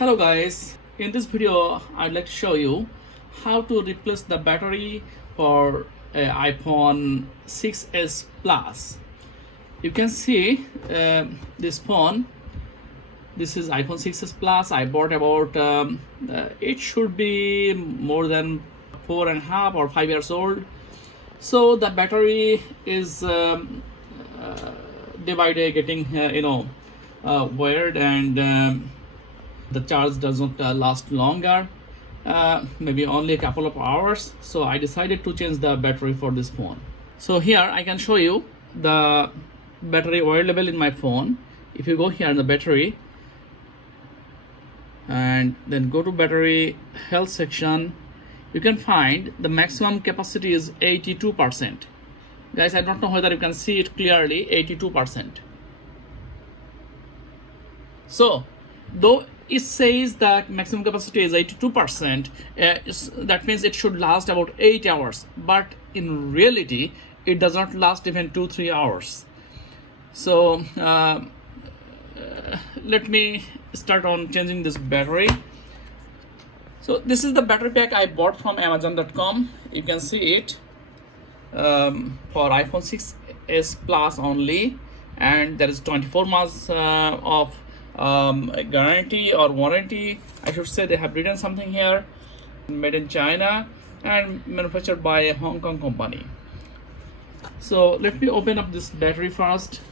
Hello guys, in this video I'd like to show you how to replace the battery for iPhone 6s Plus. You can see this phone. This is iPhone 6s Plus. I bought about it should be more than 4.5 or 5 years old. So the battery is divided, getting weird, and the charge doesn't last longer, maybe only a couple of hours. So I decided to change the battery for this phone. So here I can show you the battery oil level in my phone. If you go here in the battery and then go to battery health section, you can find the maximum capacity is 82%. Guys, I don't know whether you can see it clearly. 82%. So though it says that maximum capacity is 82%, that means it should last about 8 hours, but in reality it does not last even 2-3 hours. So let me start on changing this battery. So this is the battery pack I bought from Amazon.com. You can see it for iPhone 6s Plus only, and there is 24 months of guarantee or warranty. I should say they have written something here, made in China and manufactured by a Hong Kong company. So let me open up this battery first.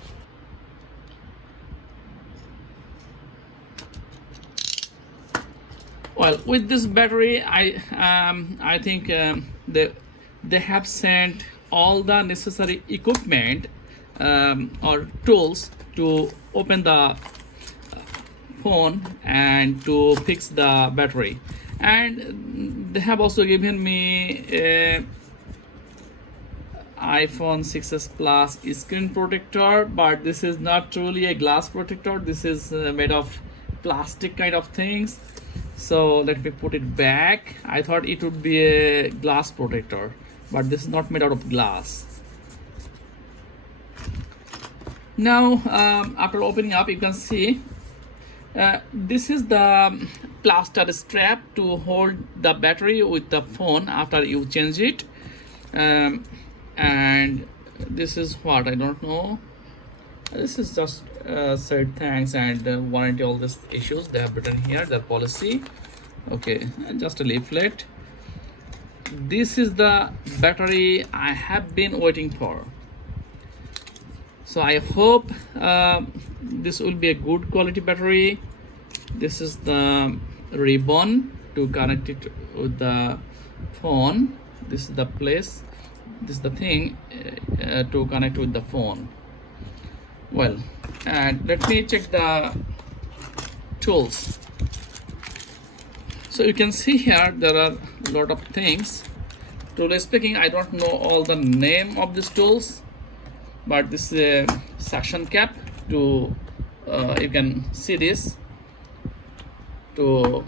Well, with this battery, I think they have sent all the necessary equipment or tools to open the phone and to fix the battery, and they have also given me a iPhone 6s Plus screen protector, but this is not truly a glass protector. This is made of plastic kind of things. So let me put it back. I thought it would be a glass protector, but this is not made out of glass. Now after opening up, you can see this is the plaster strap to hold the battery with the phone after you change it, and this is what, I don't know. This is just said thanks and warranty, all these issues they have written here, their policy. Okay, and just a leaflet. This is the battery I have been waiting for. So I hope this will be a good quality battery. This is the ribbon to connect it with the phone. This is the place, this is the thing to connect with the phone. Well, and let me check the tools. So you can see here there are a lot of things. Truly speaking, I don't know all the name of these tools, but this is a suction cap to you can see this, to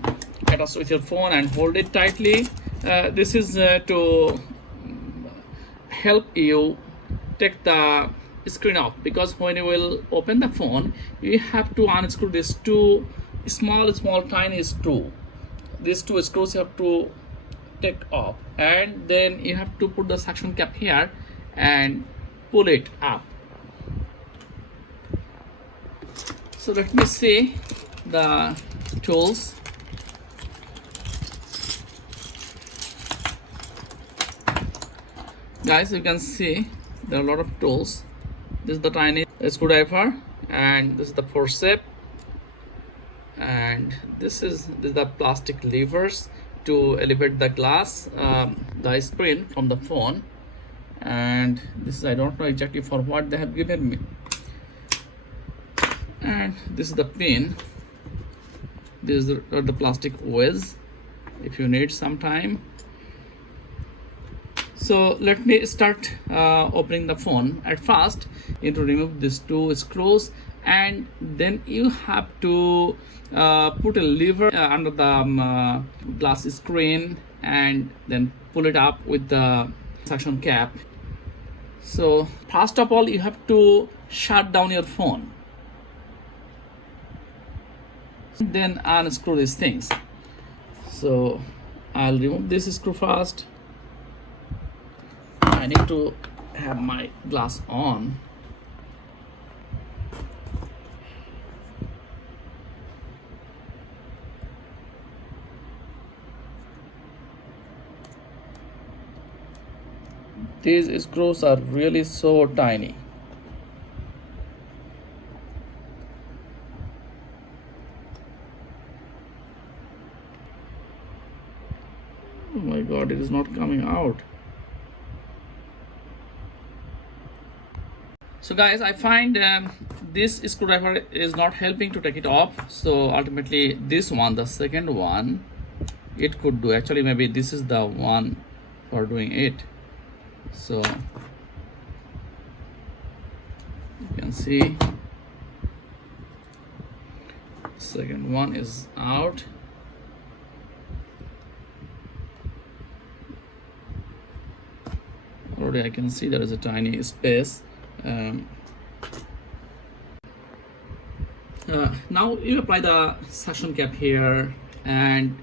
attach with your phone and hold it tightly. This is to help you take the screen off, because when you will open the phone, you have to unscrew these two small tiny screw. These two screws you have to take off, and then you have to put the suction cap here and pull it up. So let me see the tools. Guys, you can see there are a lot of tools. This is the tiny screwdriver, and this is the forceps, and this is the plastic levers to elevate the glass, the screen from the phone. And this is, I don't know exactly for what they have given me. And this is the pin. This is the plastic wedge if you need some time. So let me start opening the phone. At first you need to remove these two screws, and then you have to put a lever under the glass screen and then pull it up with the suction cap. So first of all, you have to shut down your phone. then unscrew these things. So I'll remove this screw first. I need to have my glass on. These screws are really so tiny. Oh my god, it is not coming out. So guys, I find this screwdriver is not helping to take it off. So ultimately this one, the second one, it could do. Actually maybe this is the one for doing it. So you can see second one is out. Already I can see there is a tiny space. Now you apply the suction cap here, and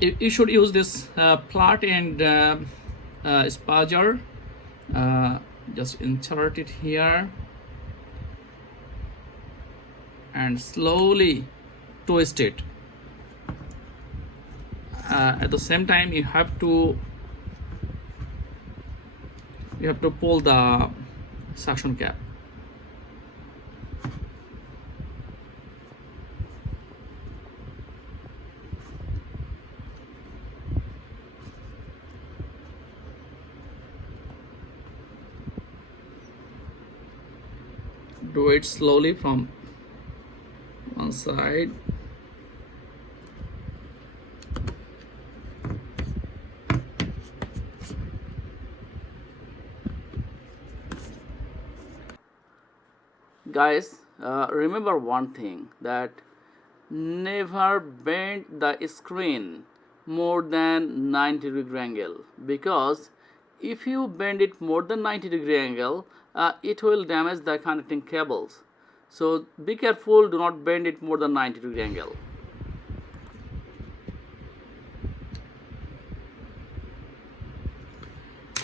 you should use this plot and spudger. Just insert it here and slowly twist it. At the same time you have to pull the suction cap. Do it slowly from one side. Guys, remember one thing, that never bend the screen more than 90-degree angle, because if you bend it more than 90-degree angle, it will damage the connecting cables. So be careful, do not bend it more than 90-degree angle.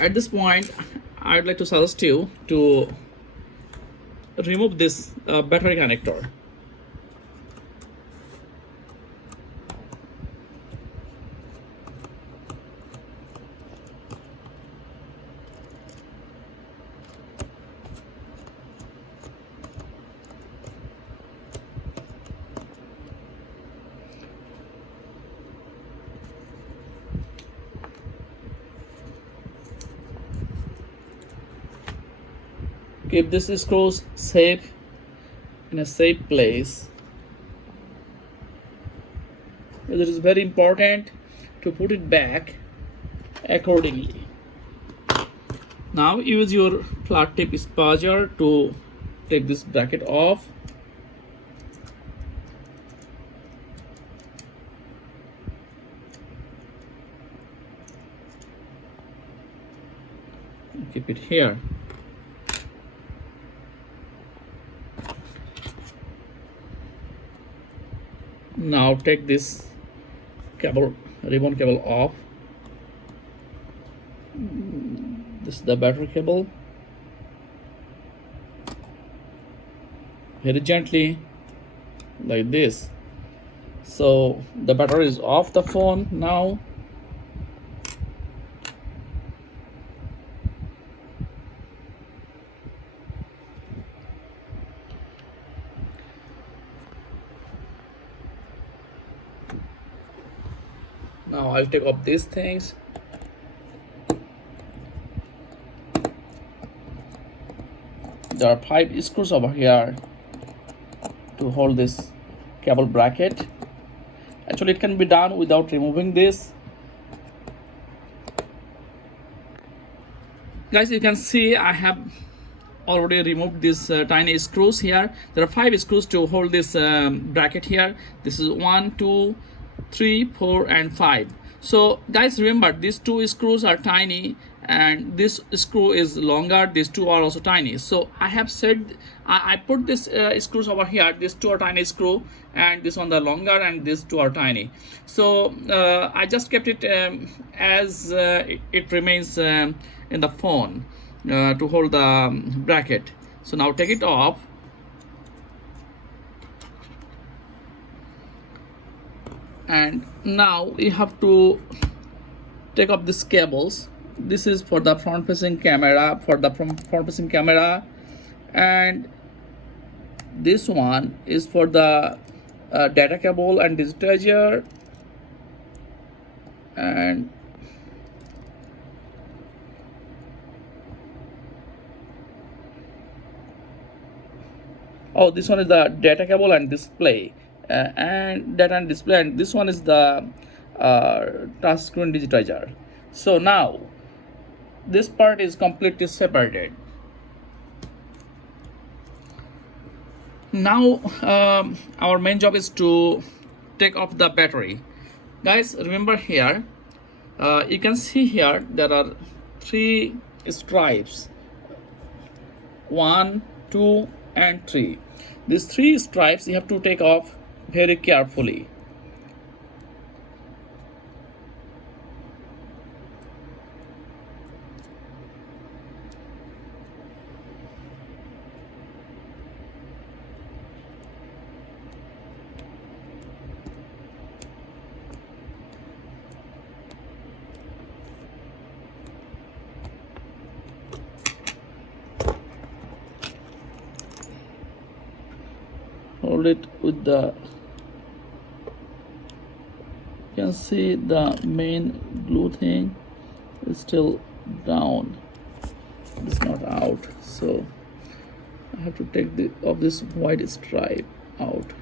At this point I'd like to suggest you to remove this battery connector. Keep this screws safe in a safe place. It is very important to put it back accordingly. Now use your flat tip spudger to take this bracket off. Keep it here. Now take this ribbon cable off. This is the battery cable. Very gently, like this. So the battery is off the phone now. Now I'll take off these things. There are 5 screws over here to hold this cable bracket. Actually it can be done without removing this. Guys, you can see I have already removed these tiny screws here. There are 5 screws to hold this bracket here. This is 1, 2, 3, 4 and 5. So guys, remember these 2 screws are tiny and this screw is longer, these two are also tiny. So I have said I put this screws over here, these two are tiny screw, and this one the longer, and these two are tiny. So I just kept it as it remains in the phone to hold the bracket. So now take it off. And now you have to take off these cables. This is for the front facing camera, and this one is for the data cable and digitizer, and oh, this one is the data cable and display, and data and display, and this one is the touchscreen digitizer. So now this part is completely separated. Now our main job is to take off the battery. Guys, remember here, you can see here there are 3 stripes, 1, 2, and 3. These 3 stripes you have to take off very carefully. Hold it with the, you can see the main glue thing is still down, it's not out. So I have to take this white stripe out.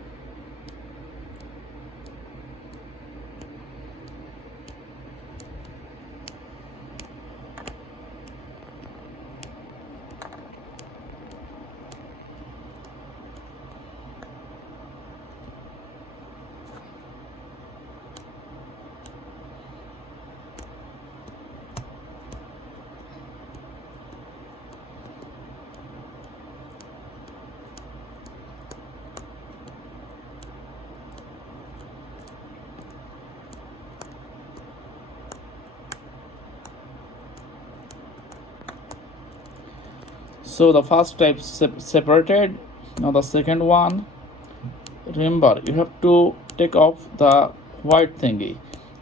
So the first stripe separated. Now the second one. Remember, you have to take off the white thingy.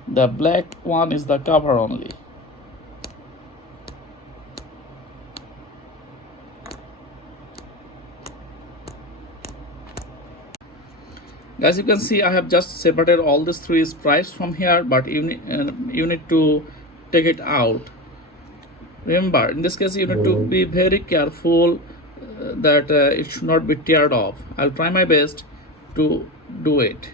The black one is the cover only. As you can see, I have just separated all these 3 stripes from here, but you need to take it out. Remember, in this case you need to be very careful that it should not be teared off. I'll try my best to do it.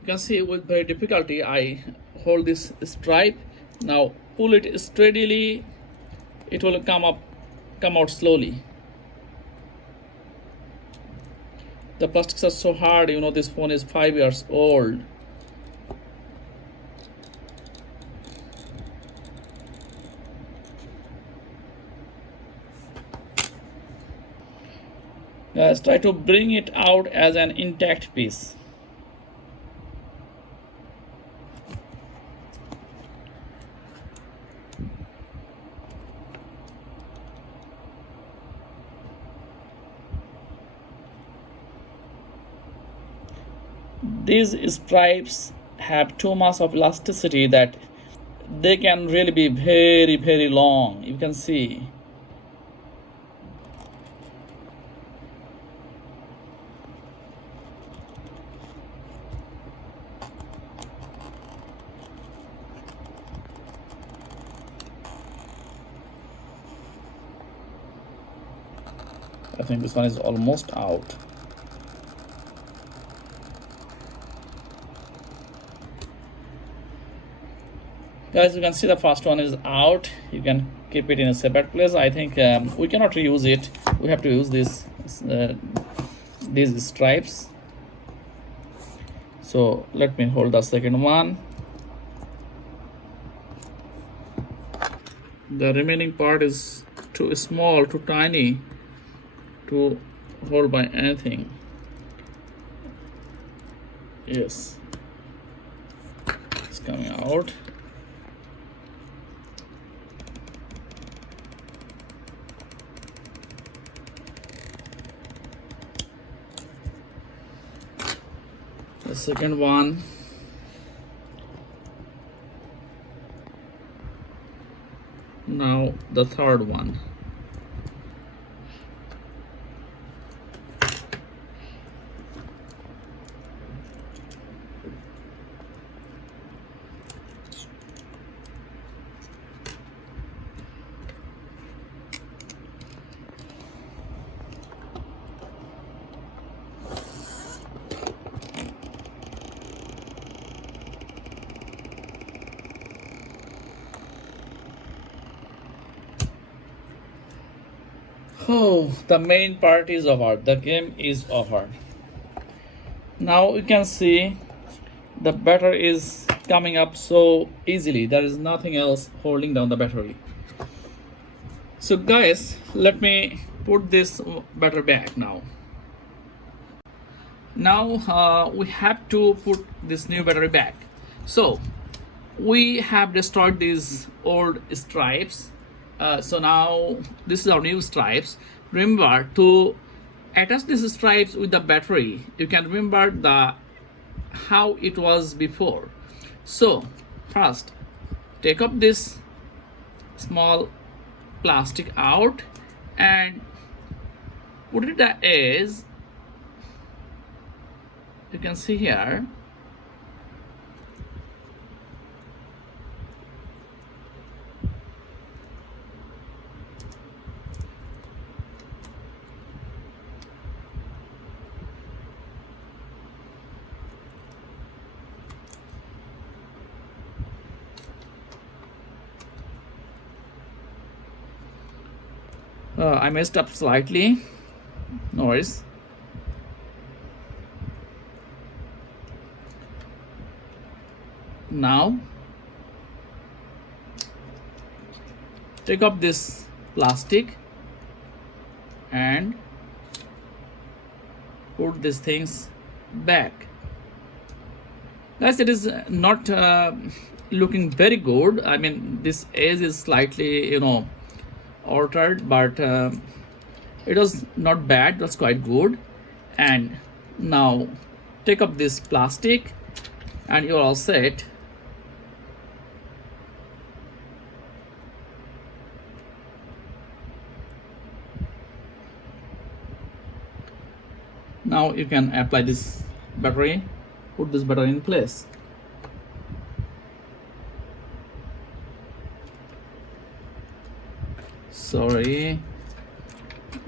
You can see with very difficulty I hold this stripe. Now pull it steadily, it will come out slowly. The plastics are so hard, you know, this phone is 5 years old. Guys, try to bring it out as an intact piece. These stripes have too much of elasticity that they can really be very, very long. You can see. I think this one is almost out. Guys, you can see the first one is out. You can keep it in a separate place. I think we cannot reuse it. We have to use this these stripes. So let me hold the second one. The remaining part is too small, too tiny to hold by anything. Yes, it's coming out. The second one. Now the third one. Oh, the main part is over. The game is over. Now you can see the battery is coming up so easily. There is nothing else holding down the battery. So guys, let me put this battery back now. Now we have to put this new battery back. So we have destroyed these old stripes. So now this is our new stripes. Remember to attach these stripes with the battery. You can remember the how it was before. So first take up this small plastic out and put it at the edge. You can see here. I messed up slightly. No worries. Now take up this plastic and put these things back. Guys, it is not looking very good. I mean, this edge is slightly, altered, but it was not bad. That's quite good. And now take up this plastic and you're all set. Now you can apply this battery, put this battery in place. Sorry,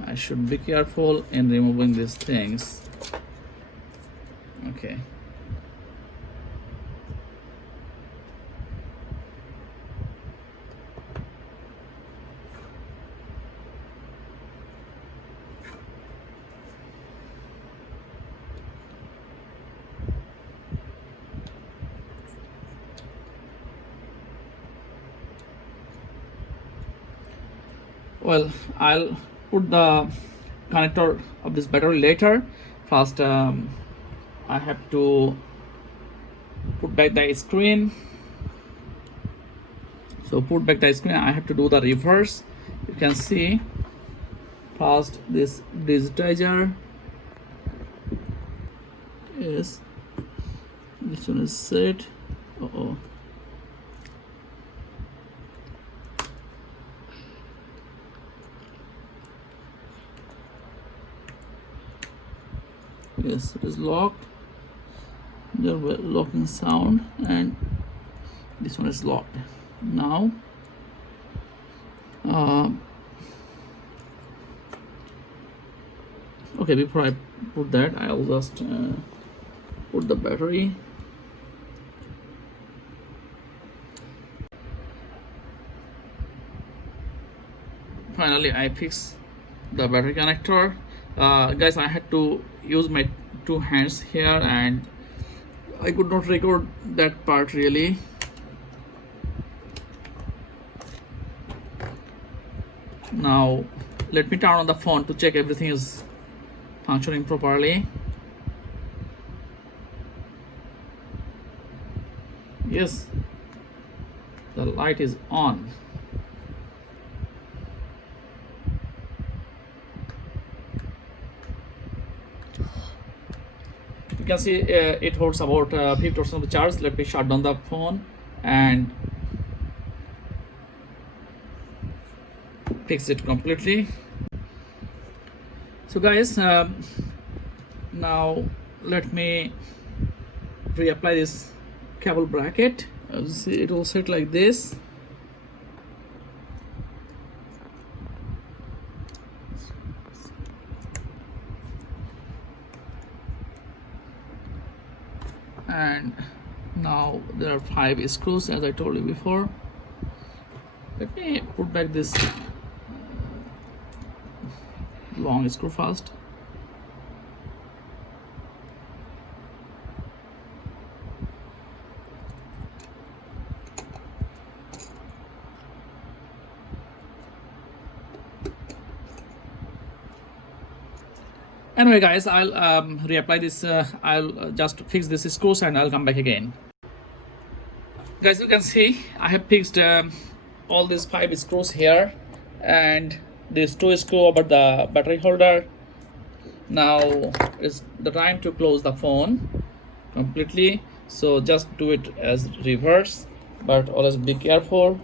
I should be careful in removing these things. Okay. Well, I'll put the connector of this battery later. First, I have to put back the screen. So put back the screen. I have to do the reverse. You can see first this digitizer. Yes, this one is set. Uh-oh. Yes, it is locked. There were locking sound, and this one is locked. Now, okay. Before I put that, I'll just put the battery. finally I fix the battery connector. Guys, I had to use my two hands here and I could not record that part really. Now let me turn on the phone to check everything is functioning properly. Yes, the light is on. You can see it holds about 50% of the charge. Let me shut down the phone and fix it completely. So guys, now let me reapply this cable bracket. See, it will sit like this. And now there are 5 screws as I told you before. Let me put back this long screw first. Anyway guys, I'll reapply this. I'll just fix this screws and I'll come back again. Guys, you can see I have fixed all these 5 screws here and this 2 screw over the battery holder. Now is the time to close the phone completely, so just do it as reverse, but always be careful.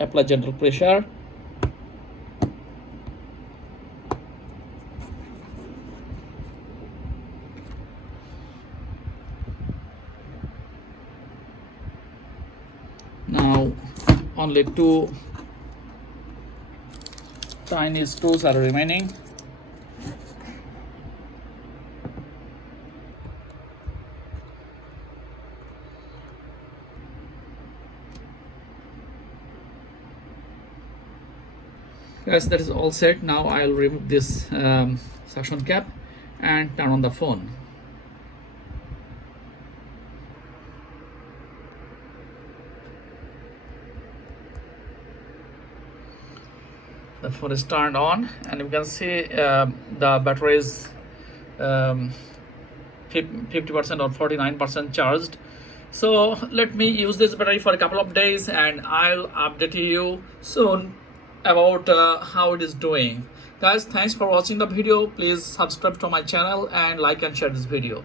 Apply gentle pressure. Now only 2 tiny screws are remaining. Yes, that is all set. Now I'll remove this suction cap and turn on the phone. The phone is turned on and you can see the battery is 50% or 49% charged. So let me use this battery for a couple of days and I'll update you soon about how it is doing. Guys, thanks for watching the video. Please subscribe to my channel and like and share this video.